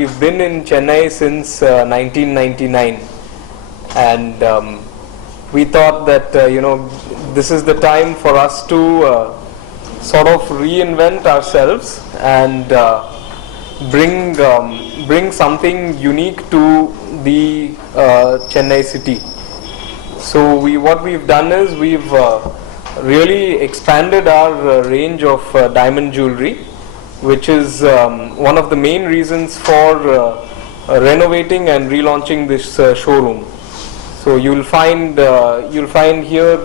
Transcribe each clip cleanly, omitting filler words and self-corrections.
we've been in Chennai since 1999, and we thought that this is the time for us to sort of reinvent ourselves and bring something unique to the Chennai city. So what we've done is we've really expanded our range of diamond jewelry, which is one of the main reasons for renovating and relaunching this showroom. So you'll find here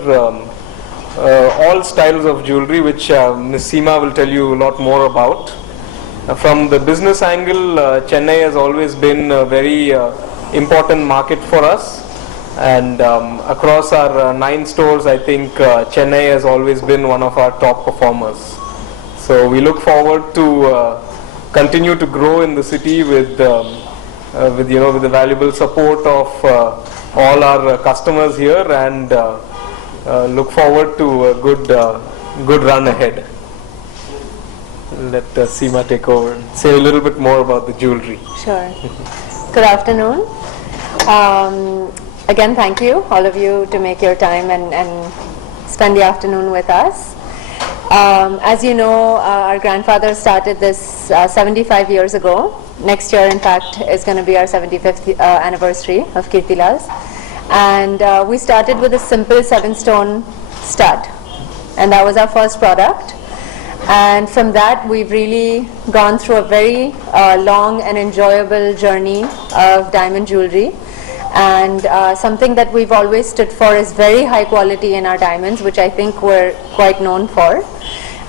all styles of jewelry, which Ms. Seema will tell you a lot more about. From the business angle, Chennai has always been a very important market for us, and across our 9 stores, I think Chennai has always been one of our top performers. So we look forward to continue to grow in the city with the valuable support of all our customers here, and look forward to a good run ahead. Let Seema take over and say a little bit more about the jewelry. Sure. Good afternoon. Again, thank you, all of you, to make your time and spend the afternoon with us. As you know, our grandfather started this 75 years ago. Next year, in fact, is going to be our 75th anniversary of KIRTILALS. And we started with a simple 7-stone stud. And that was our first product. And from that, we've really gone through a very long and enjoyable journey of diamond jewelry. And something that we've always stood for is very high quality in our diamonds, which I think we're quite known for.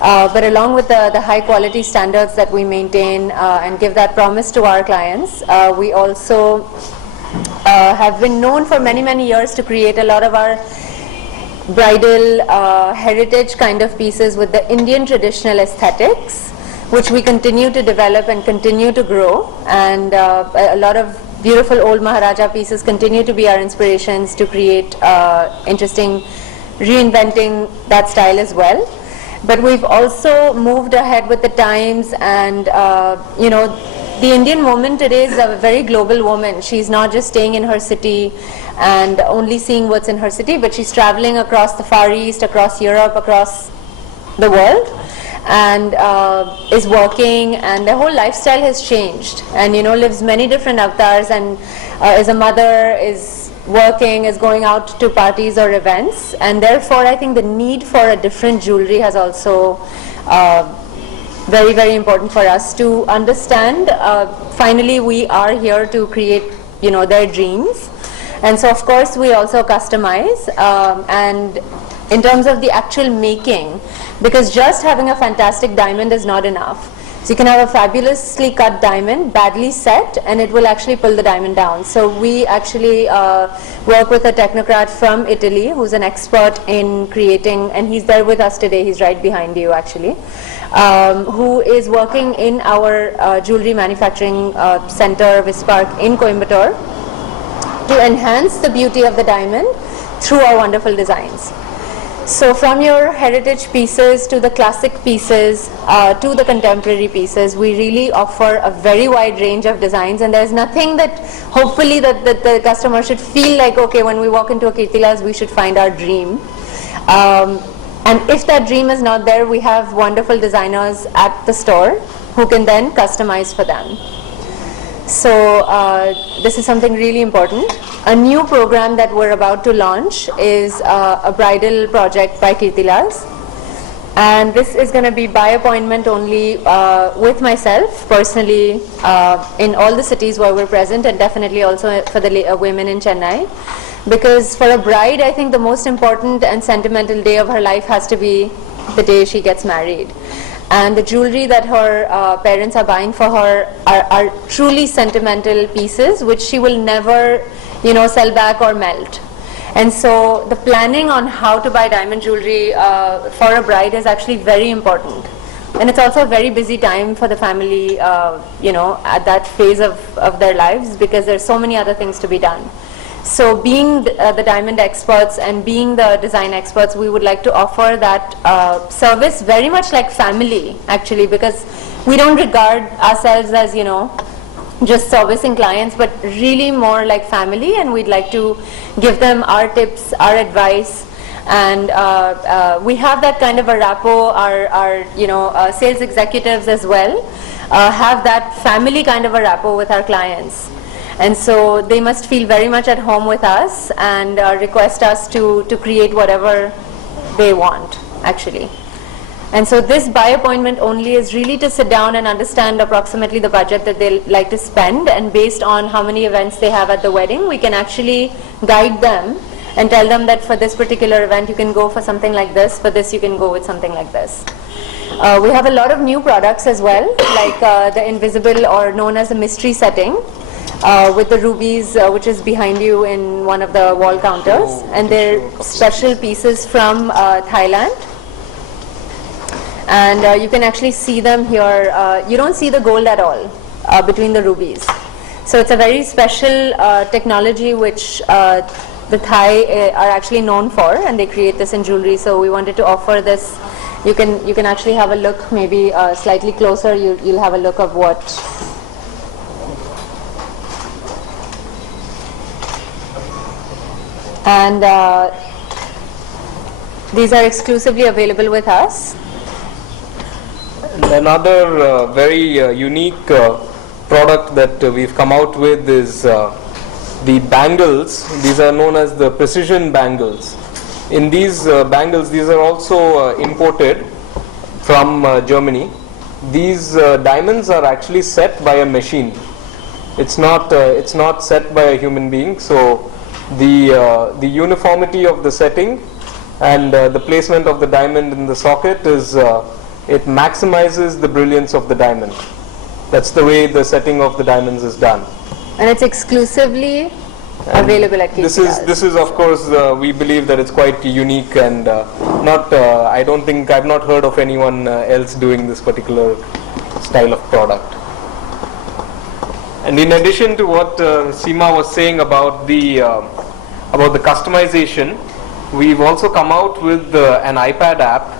But along with the high quality standards that we maintain and give that promise to our clients, we also have been known for many, many years to create a lot of our bridal heritage kind of pieces with the Indian traditional aesthetics, which we continue to develop and continue to grow. And a lot of beautiful old Maharaja pieces continue to be our inspirations to create interesting, reinventing that style as well. But we've also moved ahead with the times, and the Indian woman today is a very global woman. She's not just staying in her city and only seeing what's in her city, but she's traveling across the Far East, across Europe, across the world, and is working, and their whole lifestyle has changed, and lives many different avatars, and is a mother, is working, is going out to parties or events, and therefore I think the need for a different jewelry has also very, very important for us to understand. Finally, we are here to create their dreams, and so of course we also customize, and in terms of the actual making, because just having a fantastic diamond is not enough. So you can have a fabulously cut diamond, badly set, and it will actually pull the diamond down. So we actually work with a technocrat from Italy who's an expert in creating, and he's there with us today, he's right behind you actually, who is working in our jewelry manufacturing center, Vispark in Coimbatore, to enhance the beauty of the diamond through our wonderful designs. So from your heritage pieces to the classic pieces to the contemporary pieces, we really offer a very wide range of designs, and there's nothing that hopefully that the customer should feel like, okay, when we walk into a KIRTILALS, we should find our dream. And if that dream is not there, we have wonderful designers at the store who can then customize for them. So this is something really important. A new program that we're about to launch is a bridal project by KIRTILALS, and this is going to be by appointment only with myself personally in all the cities where we're present, and definitely also for the women in Chennai, because for a bride, I think the most important and sentimental day of her life has to be the day she gets married. And the jewelry that her parents are buying for her are truly sentimental pieces, which she will never, sell back or melt. And so the planning on how to buy diamond jewelry for a bride is actually very important. And it's also a very busy time for the family, at that phase of their lives, because there's so many other things to be done. So being the diamond experts and being the design experts, we would like to offer that service very much like family, actually, because we don't regard ourselves as, just servicing clients, but really more like family, and we'd like to give them our tips, our advice, and we have that kind of a rapport. Our sales executives as well have that family kind of a rapport with our clients, and so they must feel very much at home with us and request us to create whatever they want actually. And so this by appointment only is really to sit down and understand approximately the budget that they like to spend, and based on how many events they have at the wedding, we can actually guide them and tell them that for this particular event you can go for something like this, for this you can go with something like this. We have a lot of new products as well, like the invisible or known as a mystery setting with the rubies, which is behind you in one of the wall counters, and they're special pieces from Thailand. And you can actually see them here. You don't see the gold at all between the rubies. So it's a very special technology which the Thai are actually known for, and they create this in jewelry. So we wanted to offer this. You can actually have a look, maybe slightly closer. You'll have a look of what. And these are exclusively available with us. Another very unique product that we've come out with is the bangles. These are known as the precision bangles. In these bangles, these are also imported from Germany. These diamonds are actually set by a machine. It's not set by a human being. So the uniformity of the setting and the placement of the diamond in the socket is it maximizes the brilliance of the diamond. That's the way the setting of the diamonds is done. And it's exclusively available at KIRTILALs. This is of course, we believe that it's quite unique, and I don't think, I've not heard of anyone else doing this particular style of product. And in addition to what Seema was saying about the customization, we've also come out with an iPad app.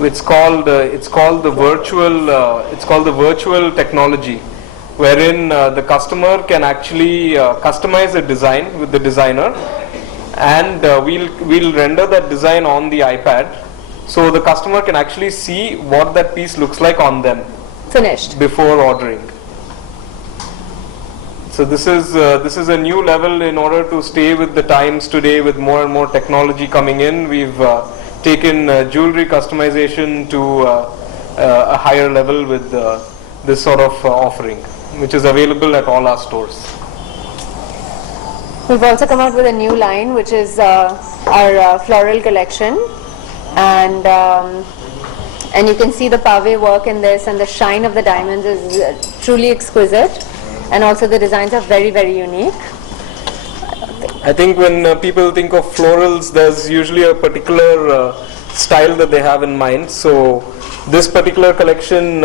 It's called the virtual technology, wherein the customer can actually customize a design with the designer, and we'll render that design on the iPad, so the customer can actually see what that piece looks like on them finished before ordering. So this is a new level in order to stay with the times today, with more and more technology coming in. We've taken jewelry customization to a higher level with this sort of offering, which is available at all our stores. We've also come out with a new line, which is our floral collection, and you can see the pave work in this, and the shine of the diamonds is truly exquisite, and also the designs are very, very unique. I think when people think of florals, there's usually a particular style that they have in mind. So this particular collection,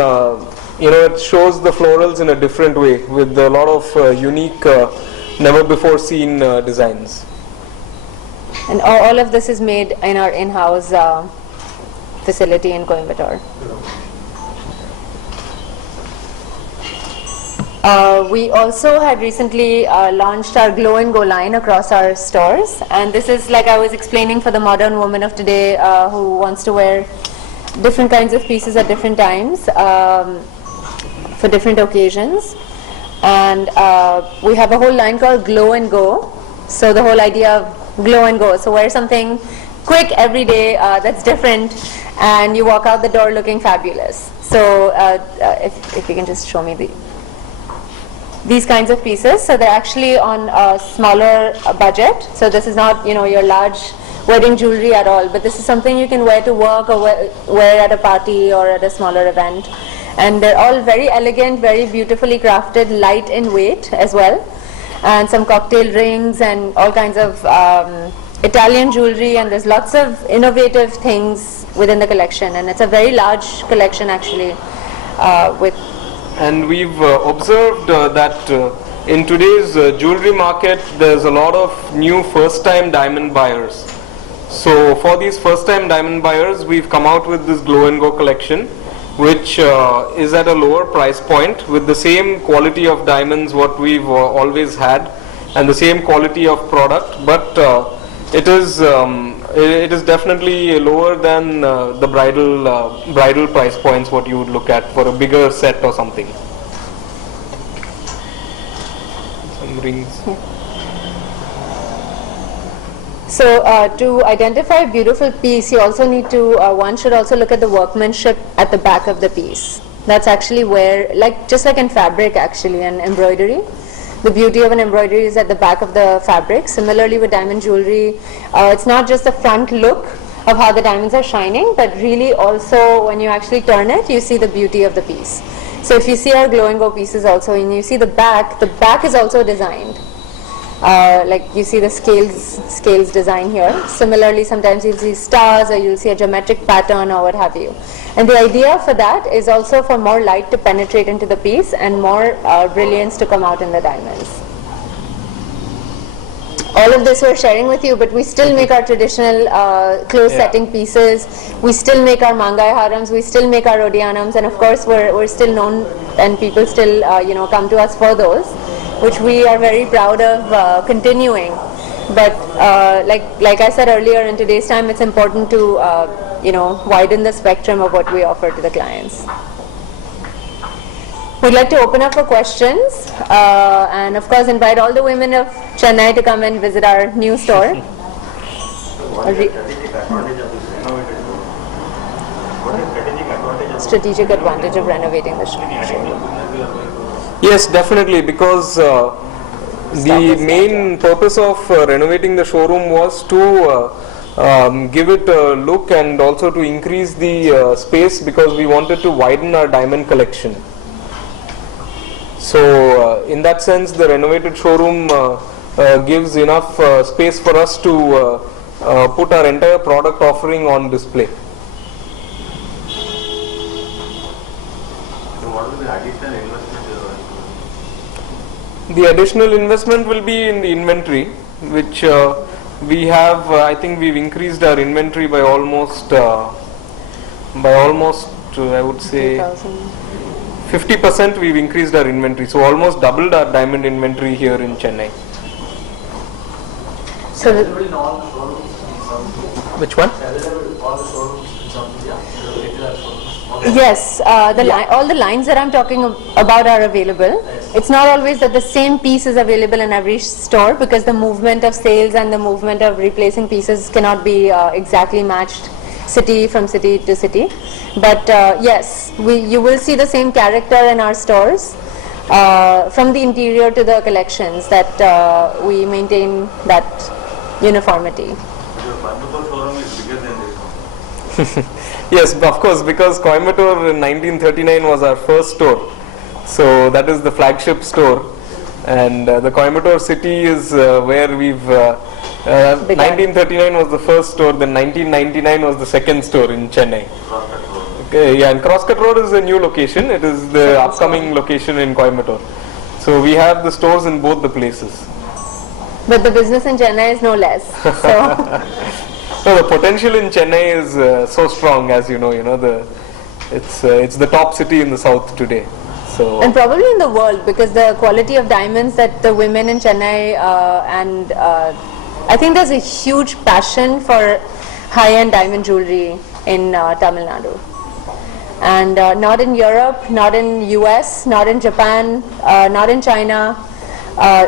it shows the florals in a different way, with a lot of unique, never before seen designs. And all of this is made in our in-house facility in Coimbatore. We also had recently launched our Glow and Go line across our stores, and this is, like I was explaining, for the modern woman of today who wants to wear different kinds of pieces at different times for different occasions. And we have a whole line called Glow and Go. So the whole idea of glow and go, so wear something quick every day that's different, and you walk out the door looking fabulous. So if you can just show me these kinds of pieces. So they're actually on a smaller budget. So this is not, your large wedding jewelry at all, but this is something you can wear to work or wear at a party or at a smaller event. And they're all very elegant, very beautifully crafted, light in weight as well. And some cocktail rings and all kinds of Italian jewelry, and there's lots of innovative things within the collection. And it's a very large collection actually And we've observed that in today's jewelry market, there's a lot of new first-time diamond buyers. So for these first-time diamond buyers, we've come out with this Glow and Go collection, which is at a lower price point with the same quality of diamonds what we've always had and the same quality of product, but it is definitely lower than the bridal price points what you would look at for a bigger set or something. Some rings. Yeah. So to identify a beautiful piece, you also need to, one should also look at the workmanship at the back of the piece. That's actually where, just like in fabric actually and embroidery, the beauty of an embroidery is at the back of the fabric. Similarly with diamond jewelry, it's not just the front look of how the diamonds are shining, but really also when you actually turn it, you see the beauty of the piece. So if you see our glow and go pieces also, and you see the back is also designed. Like you see the scales design here. Similarly, sometimes you'll see stars or you'll see a geometric pattern or what have you. And the idea for that is also for more light to penetrate into the piece and more brilliance to come out in the diamonds. All of this we're sharing with you, but we still make our traditional close setting pieces. We still make our mangai harams. We still make our rodianums, and of course we're still known, and people still come to us for those, which we are very proud of continuing. But like I said earlier, in today's time, it's important to widen the spectrum of what we offer to the clients. We'd like to open up for questions, and of course invite all the women of Chennai to come and visit our new store. Strategic advantage of renovating the showroom. Yes, definitely, because the main purpose of renovating the showroom was to give it a look and also to increase the space, because we wanted to widen our diamond collection. So in that sense, the renovated showroom gives enough space for us to put our entire product offering on display. So what will be the additional investment? The additional investment will be in the inventory, which we have, I think we've increased our inventory by almost, I would say 50% we've increased our inventory. So almost doubled our diamond inventory here in Chennai. So Available in all the showrooms in South. Which one? Available in all the showrooms in South India. KIRTILALS showrooms. yes, all the lines that I'm talking about are available. It's not always that the same piece is available in every store, because the movement of sales and the movement of replacing pieces cannot be exactly matched city from city to city. But yes, you will see the same character in our stores, from the interior to the collections, that we maintain that uniformity. Your Coimbatore showroom is bigger than this one. Yes, of course, because Coimbatore in 1939 was our first store. So that is the flagship store, and the Coimbatore city is where we've 1939 was the first store, then 1999 was the second store in Chennai. Crosscut road. Okay, yeah, and Crosscut Road is a new location. It is the upcoming location in Coimbatore. So we have the stores in both the places. But the business in Chennai is no less. So So the potential in Chennai is so strong, as you know. It's the top city in the south today. So and probably in the world, because the quality of diamonds that the women in Chennai and I think there's a huge passion for high-end diamond jewelry in Tamil Nadu. And not in Europe, not in US, not in Japan, not in China,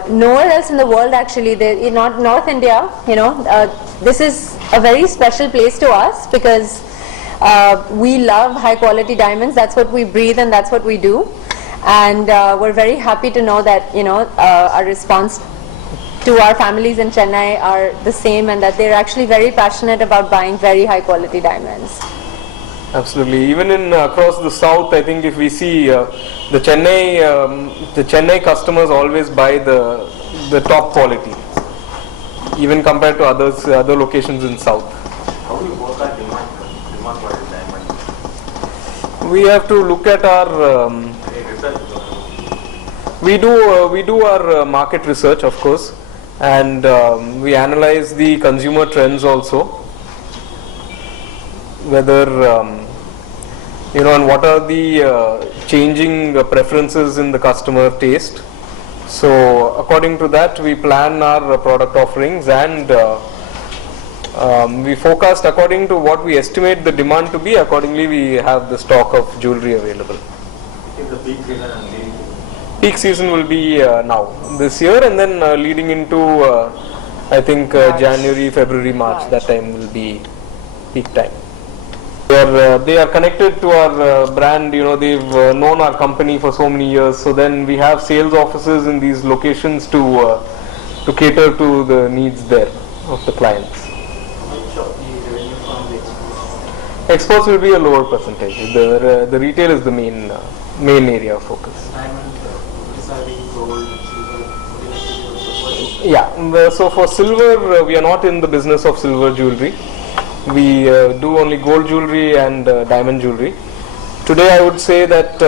nowhere else in the world actually. Not North India, this is a very special place to us, because we love high quality diamonds. That's what we breathe and that's what we do. And we're very happy to know that our response to our families in Chennai are the same, and that they're actually very passionate about buying very high quality diamonds. absolutely, even in across the south, I think if we see the Chennai customers always buy the top quality, even compared to other locations in south. How do you work out demand for this diamond? We have to look at our Any research? we do our market research, of course, and we analyze the consumer trends also, whether and what are the changing preferences in the customer taste. So according to that, we plan our product offerings, and we forecast according to what we estimate the demand to be. Accordingly, we have the stock of jewelry available. In the peak season and leading. Peak season will be now, this year, and then leading into, I think, January, February, March. That time will be peak time. They are connected to our brand. They've known our company for so many years. So then we have sales offices in these locations to cater to the needs there of the clients. Much of the revenue from the exports. Exports will be a lower percentage. The retail is the main area of focus. Diamond, vis-a-vis gold, silver, Yeah. So for silver, we are not in the business of silver jewelry. We do only gold jewelry and diamond jewelry. Today I would say that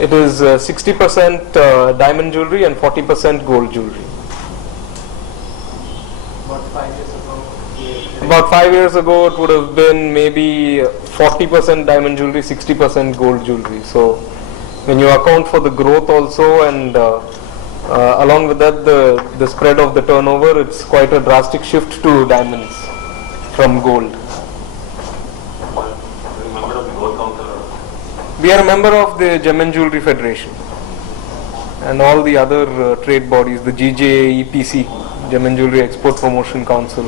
it is 60% diamond jewelry and 40% gold jewelry. about 5 years ago. About 5 years ago it would have been maybe 40% diamond jewelry, 60% gold jewelry. So when you account for the growth also, and along with that the spread of the turnover, it's quite a drastic shift to diamonds from gold. Member of the Gold Council. We are a member of the Gem and Jewelry Federation and all the other trade bodies, the GJ, EPC, Gem and Jewelry Export Promotion Council.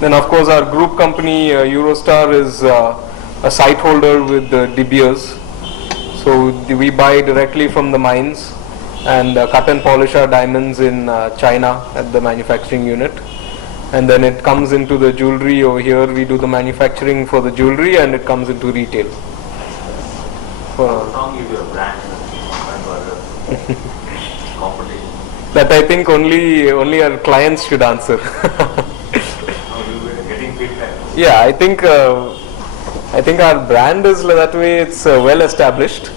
Then of course our group company Eurostar is a site holder with De Beers. So we buy directly from the mines and cut and polish our diamonds in China at the manufacturing unit, and then it comes into the jewelry over here. We do the manufacturing for the jewelry and it comes into retail. How strong is your brand compared to other competition? That I think only our clients should answer. Now you were getting feedback. Yeah, I think our brand is that way. It's well established.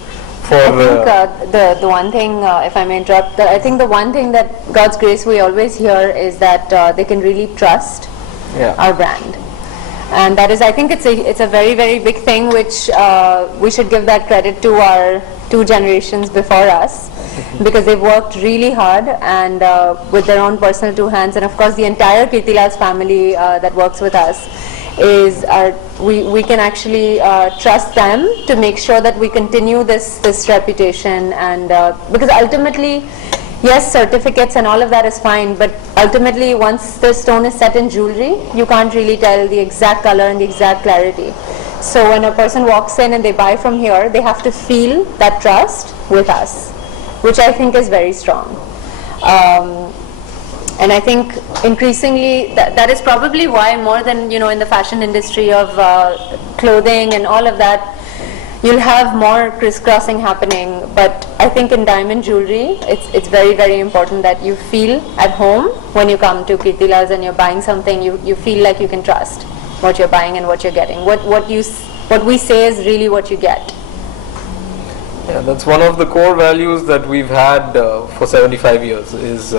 For I think the one thing, if I may interrupt, I think the one thing that God's grace we always hear is that they can really trust our brand, and that is, I think it's a very, very big thing, which we should give that credit to our 2 generations before us, because they've worked really hard and with their own personal 2 hands, and of course the entire KIRTILALS family that works with us is we can actually trust them to make sure that we continue this reputation, and because ultimately, yes, certificates and all of that is fine, but ultimately once the stone is set in jewelry, you can't really tell the exact color and the exact clarity. So when a person walks in and they buy from here, they have to feel that trust with us, which I think is very strong. And I think increasingly that is probably why, more than in the fashion industry of clothing and all of that, you'll have more crisscrossing happening. But I think in diamond jewelry, it's very, very important that you feel at home when you come to KIRTILALS and you're buying something. You feel like you can trust what you're buying and what you're getting. What we say is really what you get. Yeah, that's one of the core values that we've had for 75 years is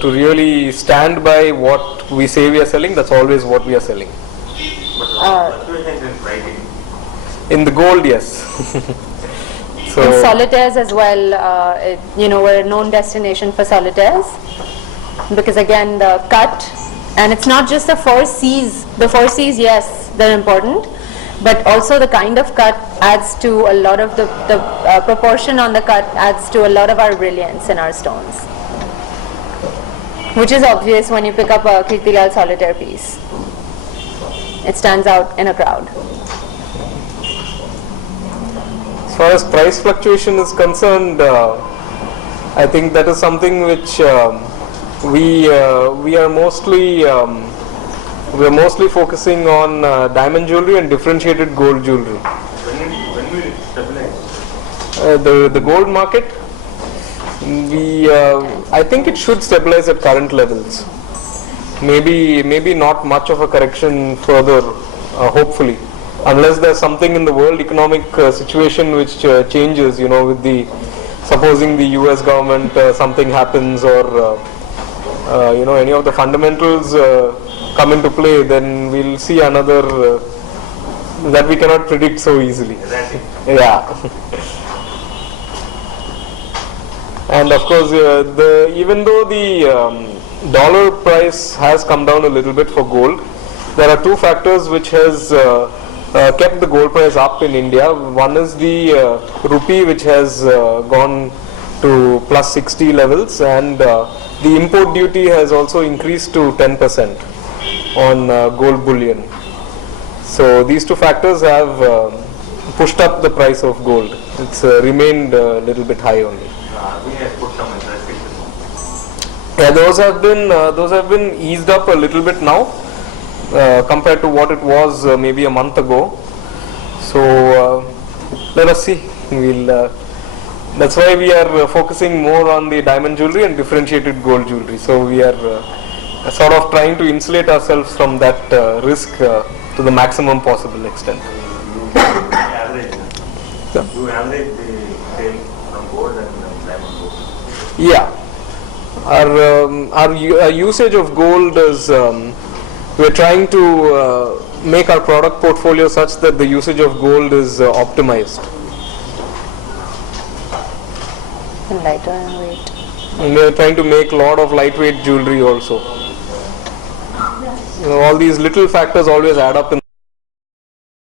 to really stand by what we say we are selling. That's always what we are selling. But fluctuations in pricing. In the gold, yes. So In solitaires as well, we're a known destination for solitaires, because again the cut, and it's not just the 4 C's. The 4 C's, yes, they're important, but also the kind of cut adds to a lot of the proportion on the cut adds to a lot of our brilliance in our stones, which is obvious when you pick up a KIRTILALS solitaire piece. It stands out in a crowd. as far as price fluctuation is concerned, I think that is something which we are mostly focusing on diamond jewelry and differentiated gold jewelry. When will it stabilize? The gold market, I think it should stabilize at current levels. Maybe not much of a correction further, hopefully, unless there's something in the world economic situation which changes. With supposing the US government something happens, or any of the fundamentals come into play, then we'll see another that we cannot predict so easily. Exactly. Yeah. And of course, even though the dollar price has come down a little bit for gold, there are two factors which has kept the gold price up in India. One is the rupee, which has gone to plus 60 levels, and the import duty has also increased to 10% on gold bullion. So these two factors have pushed up the price of gold. It's remained a little bit high only. RBI has put some restrictions. Yeah, those have been eased up a little bit now compared to what it was maybe a month ago. So let us see. That's why we are focusing more on the diamond jewelry and differentiated gold jewelry. So we are sort of trying to insulate ourselves from that risk to the maximum possible extent. Average. Yeah. You average the sale from gold and diamond gold. Yeah, our usage of gold is we're trying to make our product portfolio such that the usage of gold is optimized. And lighter in weight. And we're trying to make a lot of lightweight jewelry also. All these little factors always add up in